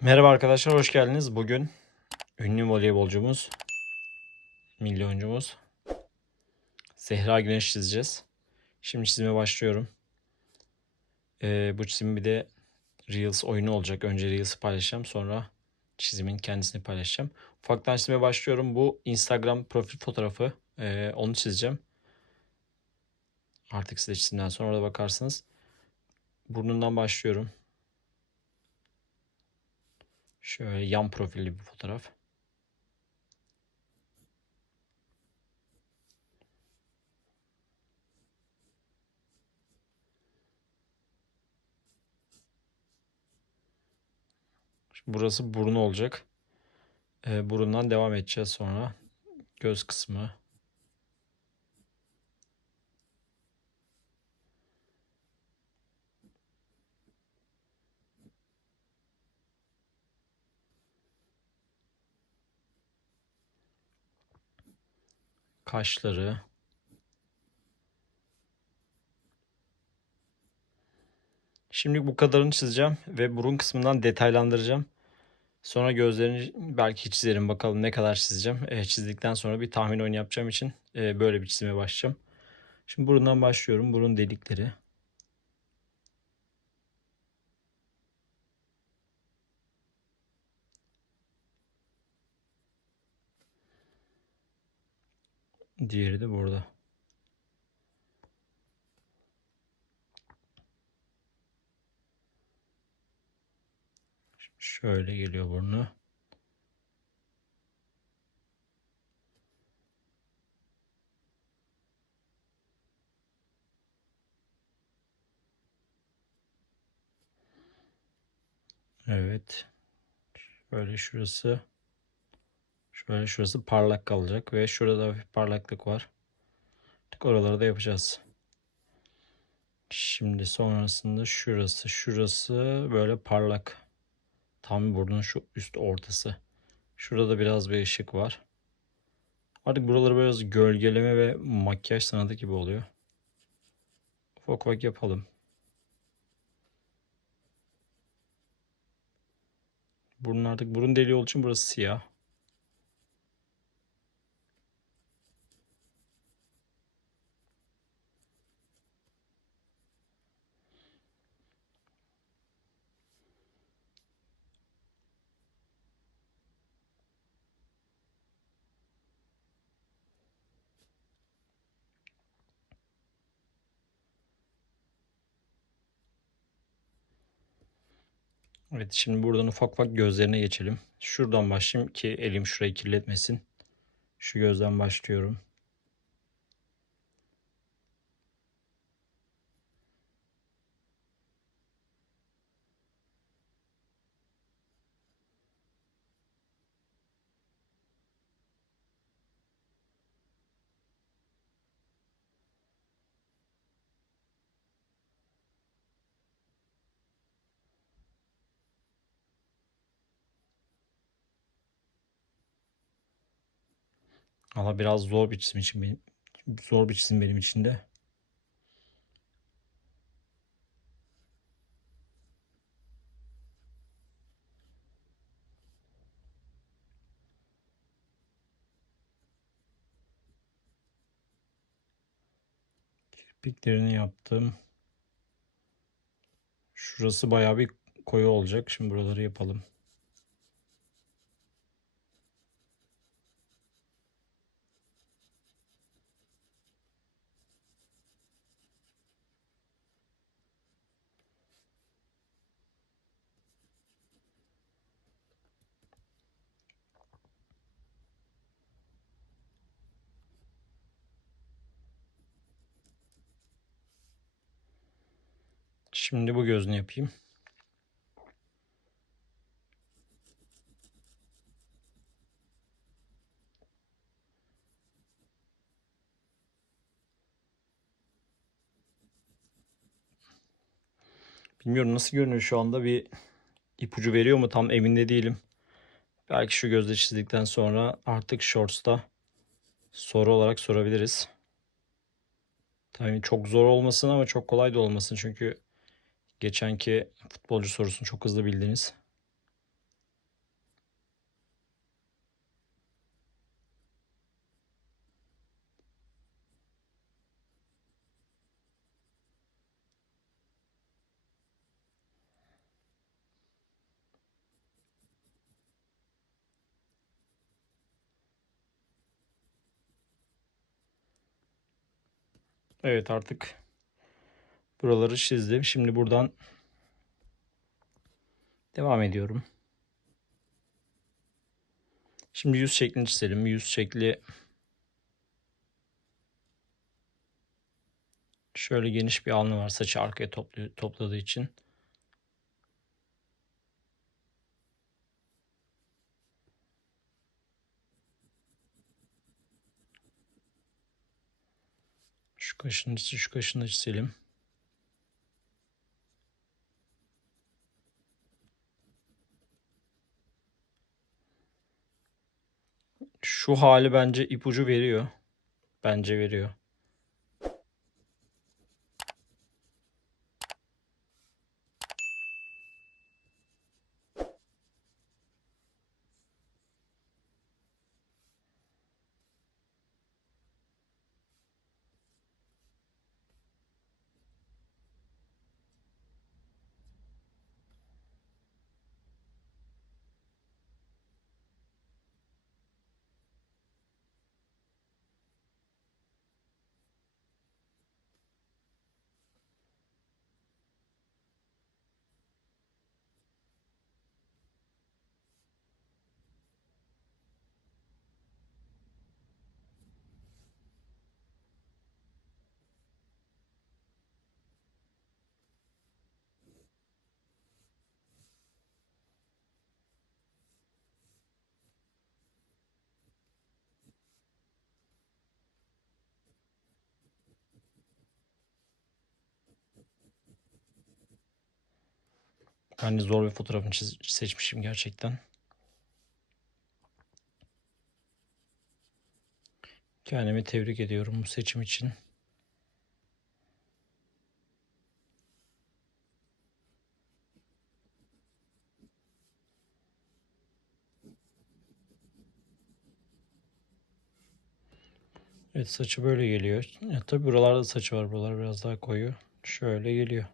Merhaba arkadaşlar, hoş geldiniz. Bugün ünlü voleybolcumuz, milli oyuncumuz Zehra Güneş çizeceğiz. Şimdi çizime başlıyorum. Ee, bu çizim bir de Reels oyunu olacak. Önce Reels'i paylaşacağım, sonra çizimin kendisini paylaşacağım. Ufaktan çizime başlıyorum. Bu Instagram profil fotoğrafı. Ee, onu çizeceğim. Artık size çizimden sonra orada bakarsınız. Burnundan başlıyorum. Şöyle yan profilli bir fotoğraf. Burası burnu olacak. Ee, burundan devam edeceğiz sonra. Göz kısmı. Kaşları. Şimdi bu kadarını çizeceğim ve burun kısmından detaylandıracağım. Sonra gözlerini belki çizerim bakalım ne kadar çizeceğim. E, çizdikten sonra bir tahmin oyunu yapacağım için e, böyle bir çizime başlayacağım. Şimdi burundan başlıyorum. Burun delikleri. Diğeri de burada. Şöyle geliyor burnu. Evet. Şöyle şurası. Şöyle şurası parlak kalacak ve şurada hafif parlaklık var. Artık oraları da yapacağız. Şimdi sonrasında şurası, şurası böyle parlak. Tam burnun şu üst ortası. Şurada da biraz bir ışık var. Artık buraları biraz gölgeleme ve makyaj sanatı gibi oluyor. Ufak ufak yapalım. Burun artık burun deliği olduğu için burası siyah. Evet şimdi buradan ufak ufak gözlerine geçelim. Şuradan başlayayım ki elim şurayı kirletmesin. Şu gözden başlıyorum. Ama biraz zor bir çizim için benim zor bir çizim benim için de. Kirpiklerini yaptım. Şurası bayağı bir koyu olacak. Şimdi buraları yapalım. Şimdi bu gözünü yapayım. Bilmiyorum nasıl görünüyor şu anda bir ipucu veriyor mu tam emin de değilim. Belki şu gözle çizdikten sonra artık shorts'ta soru olarak sorabiliriz. Tabii çok zor olmasın ama çok kolay da olmasın çünkü Geçenki futbolcu sorusunu çok hızlı bildiniz. Evet artık buraları çizdim. Şimdi buradan devam ediyorum. Şimdi yüz şeklini çizelim. Yüz şekli şöyle geniş bir alnı var saçı arkaya topladığı için. Şu kaşını şu kaşını çizelim. Şu hali bence ipucu veriyor. Bence veriyor. Ben de zor bir fotoğrafını seçmişim gerçekten. Kendimi tebrik ediyorum bu seçim için. Evet saçı böyle geliyor. Ya, tabii buralarda saçı var. Buralar biraz daha koyu. Şöyle geliyor.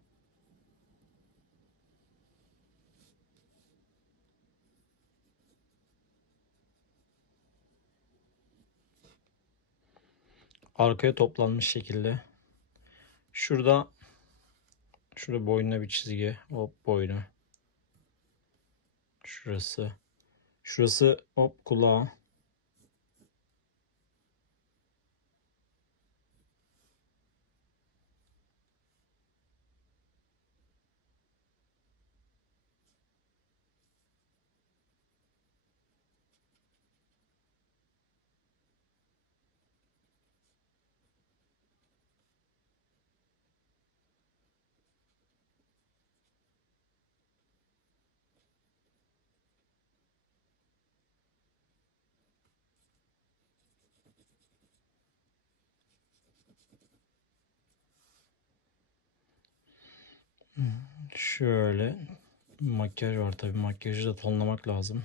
Arkaya toplanmış şekilde. Şurada şurada boynuna bir çizgi. Hop boynu. Şurası. Şurası hop kulağı. Şöyle makyaj var tabii makyajı da tonlamak lazım.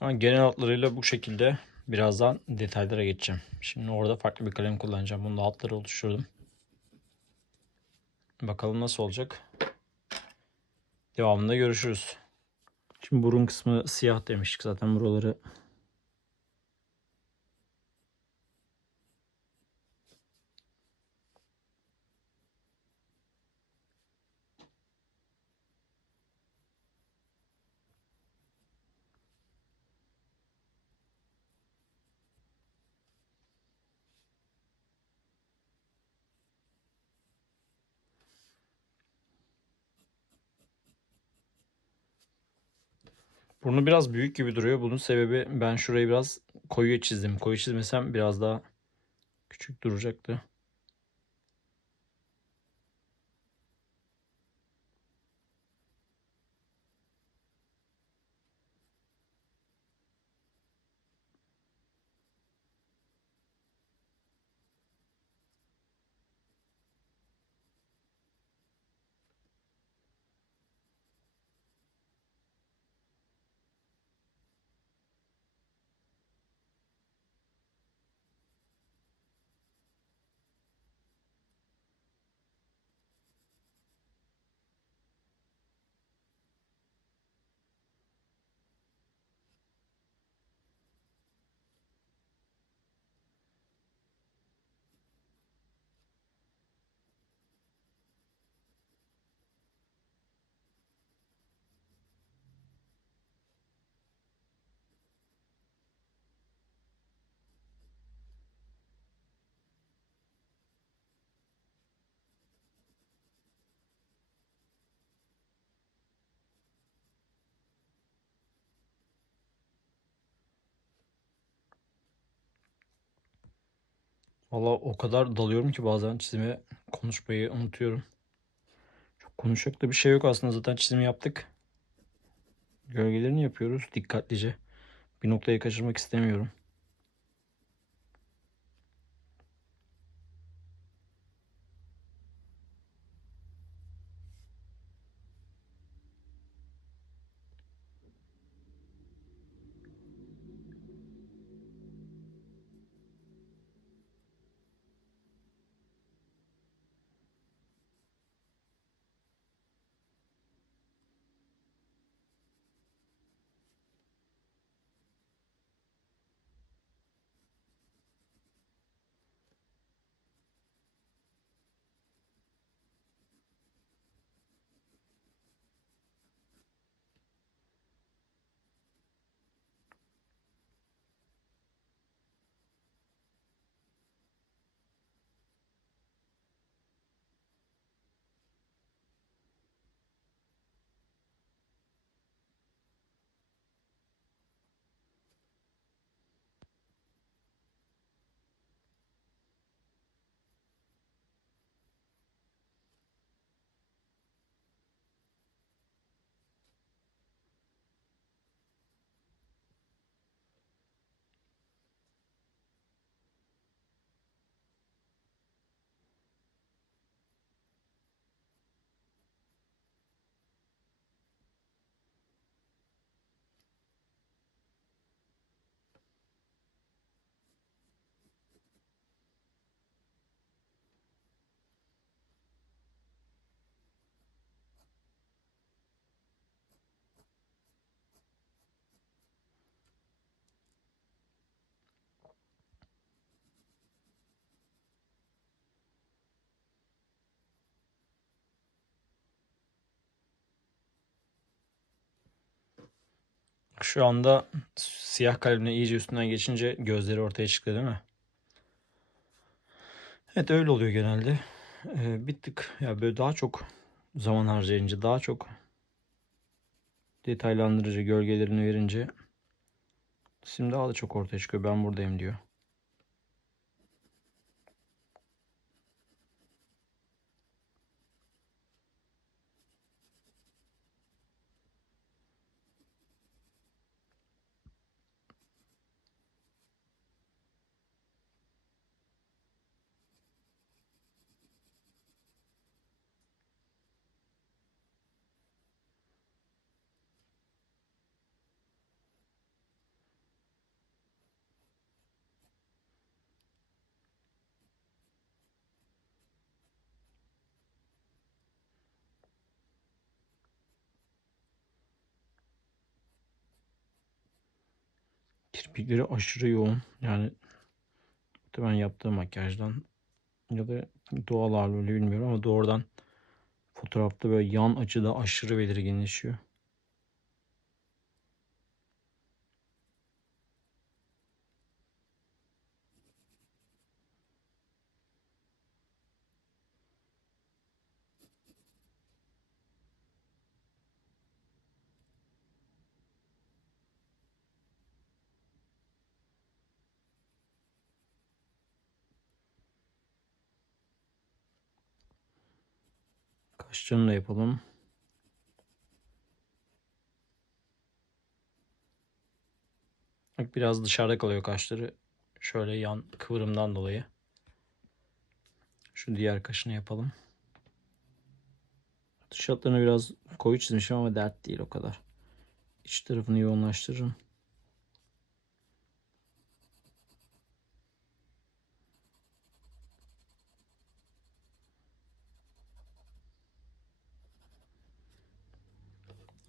Genel hatlarıyla bu şekilde birazdan detaylara geçeceğim. Şimdi orada farklı bir kalem kullanacağım. Bunda hatları oluşturdum. Bakalım nasıl olacak. Devamında görüşürüz. Şimdi burun kısmı siyah demiştik zaten buraları Burnu biraz büyük gibi duruyor. Bunun sebebi ben şurayı biraz koyu çizdim. Koyu çizmesem biraz daha küçük duracaktı. Valla o kadar dalıyorum ki bazen çizime konuşmayı unutuyorum. Çok konuşacak da bir şey yok aslında zaten çizimi yaptık. Gölgelerini yapıyoruz dikkatlice. Bir noktayı kaçırmak istemiyorum. Şu anda siyah kalemle iyice üstünden geçince gözleri ortaya çıktı değil mi? Evet öyle oluyor genelde. Ee, bir ya böyle daha çok zaman harcayınca daha çok detaylandırıcı gölgelerini verince sim daha da çok ortaya çıkıyor. Ben buradayım diyor. Kirpikleri aşırı yoğun. Yani ben yaptığım makyajdan ya da doğal haliyle bilmiyorum ama doğrudan fotoğrafta böyle yan açıda aşırı belirginleşiyor. Kaşlarını da yapalım. Bak biraz dışarıda kalıyor kaşları. Şöyle yan kıvrımdan dolayı. Şu diğer kaşını yapalım. Dış hatlarını biraz koyu çizmişim ama dert değil o kadar. İç tarafını yoğunlaştırırım.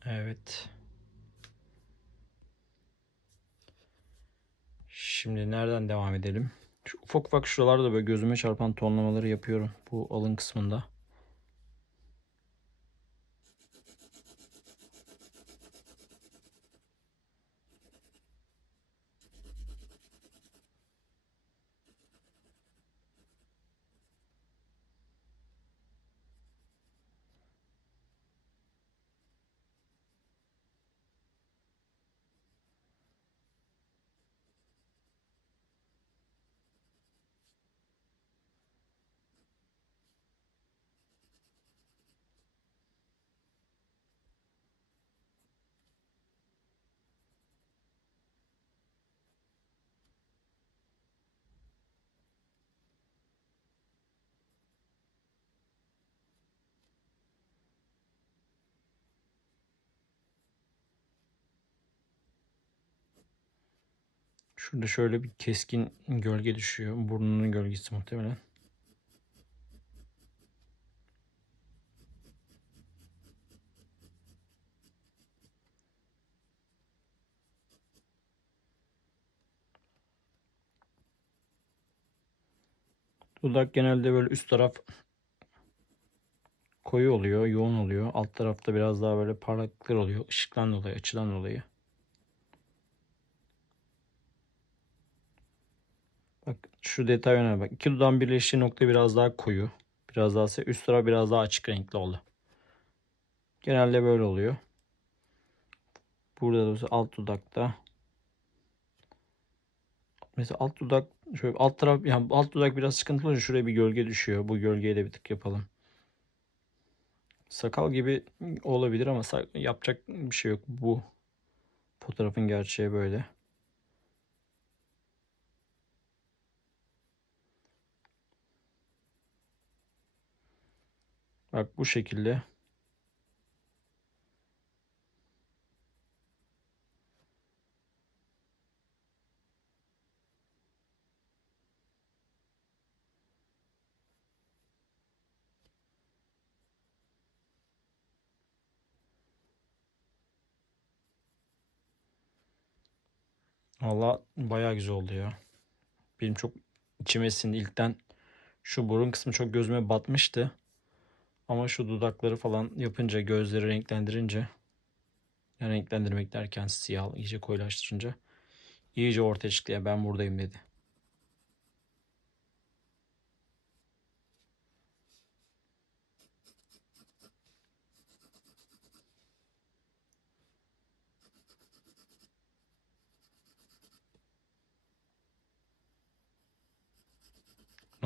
Evet. Şimdi nereden devam edelim? Şu ufak ufak şuralarda böyle gözüme çarpan tonlamaları yapıyorum. Bu alın kısmında. Şurada şöyle bir keskin gölge düşüyor. Burnunun gölgesi muhtemelen. Dudak genelde böyle üst taraf koyu oluyor, yoğun oluyor. Alt tarafta biraz daha böyle parlaklıklar oluyor. Işıktan dolayı, açıdan dolayı. Bak şu detay önemli. Bak iki dudağın birleştiği nokta biraz daha koyu. Biraz daha üst taraf biraz daha açık renkli oldu. Genelde böyle oluyor. Burada da alt dudakta. Mesela alt dudak şöyle alt taraf yani alt dudak biraz sıkıntılı olunca şuraya bir gölge düşüyor. Bu gölgeyi de bir tık yapalım. Sakal gibi olabilir ama yapacak bir şey yok. Bu fotoğrafın gerçeği böyle. Bak bu şekilde. Valla bayağı güzel oldu ya. Benim çok içime sindi. İlkten şu burun kısmı çok gözüme batmıştı. Ama şu dudakları falan yapınca, gözleri renklendirince yani renklendirmek derken siyah iyice koyulaştırınca iyice ortaya çıktı ya ben buradayım dedi.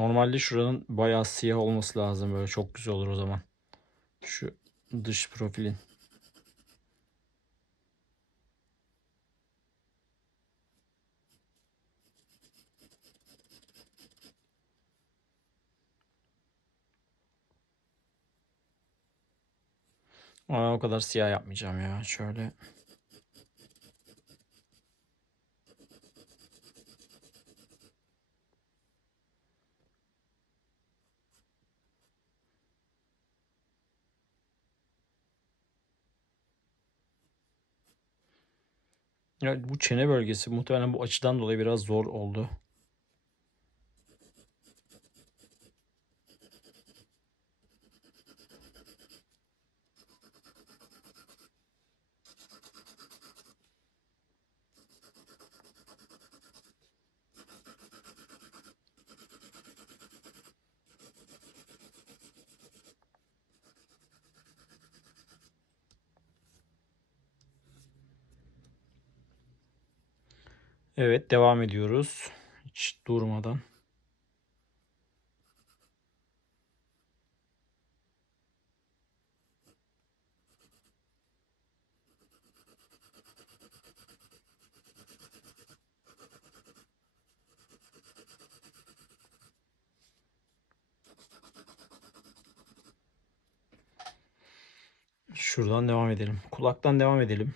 Normalde şuranın bayağı siyah olması lazım. Böyle çok güzel olur o zaman. Şu dış profilin. Aa, o kadar siyah yapmayacağım ya. Şöyle Ya bu çene bölgesi muhtemelen bu açıdan dolayı biraz zor oldu. Evet devam ediyoruz. Hiç durmadan. Şuradan devam edelim. Kulaktan devam edelim.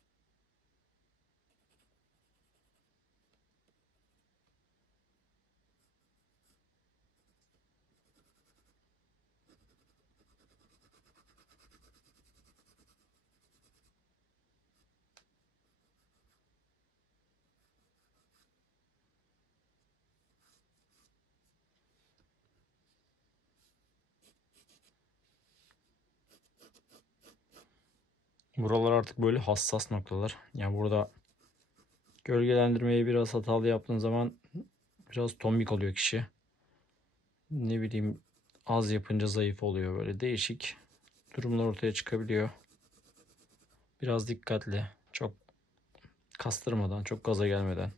Buralar artık böyle hassas noktalar. Yani burada gölgelendirmeyi biraz hatalı yaptığın zaman biraz tombik oluyor kişi. Ne bileyim az yapınca zayıf oluyor böyle değişik durumlar ortaya çıkabiliyor. Biraz dikkatli. Çok kastırmadan, çok gaza gelmeden.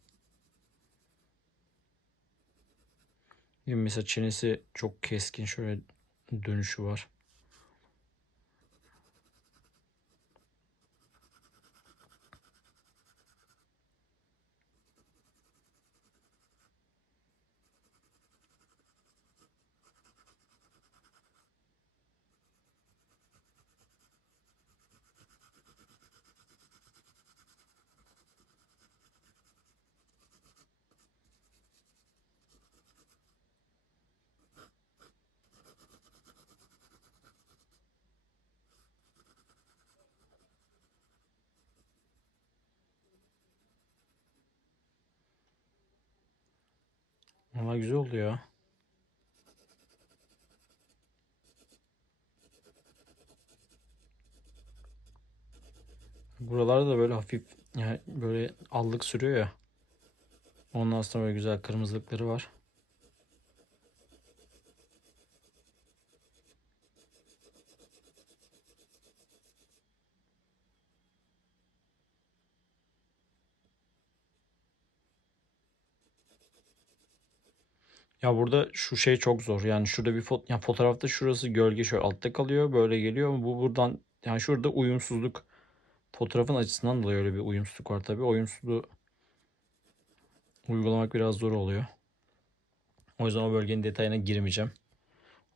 Mesela çenesi çok keskin şöyle dönüşü var. Valla güzel oldu ya. Buralarda da böyle hafif yani böyle allık sürüyor ya. Ondan sonra böyle güzel kırmızılıkları var. Ya burada şu şey çok zor. Yani şurada bir fot yani fotoğrafta şurası gölge şöyle altta kalıyor, böyle geliyor bu buradan yani şurada uyumsuzluk fotoğrafın açısından dolayı öyle bir uyumsuzluk var tabii. Uyumsuzluğu uygulamak biraz zor oluyor. O yüzden o bölgenin detayına girmeyeceğim.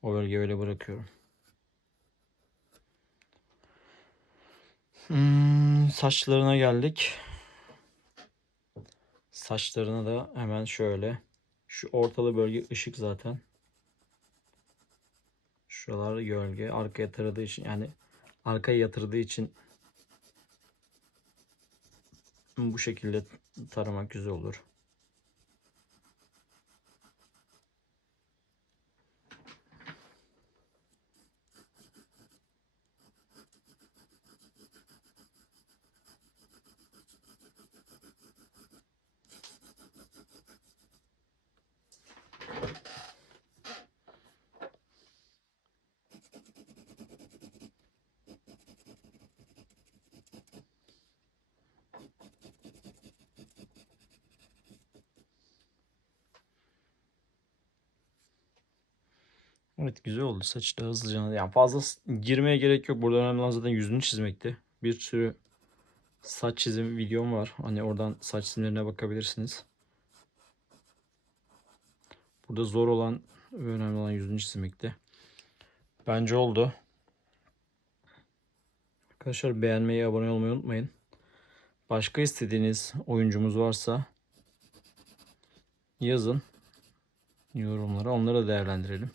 O bölgeyi öyle bırakıyorum. Hmm, saçlarına geldik. Saçlarına da hemen şöyle. Şu ortalı bölge ışık zaten. Şuralar gölge. Arkaya taradığı için yani arkaya yatırdığı için bu şekilde taramak güzel olur. Evet güzel oldu. Saç da hızlıca. Yani fazla girmeye gerek yok. Burada önemli olan zaten yüzünü çizmekti. Bir sürü saç çizim videom var. Hani oradan saç çizimlerine bakabilirsiniz. Burada zor olan ve önemli olan yüzünü çizmekti. Bence oldu. Arkadaşlar beğenmeyi, abone olmayı unutmayın. Başka istediğiniz oyuncumuz varsa yazın yorumlara. Onları da değerlendirelim.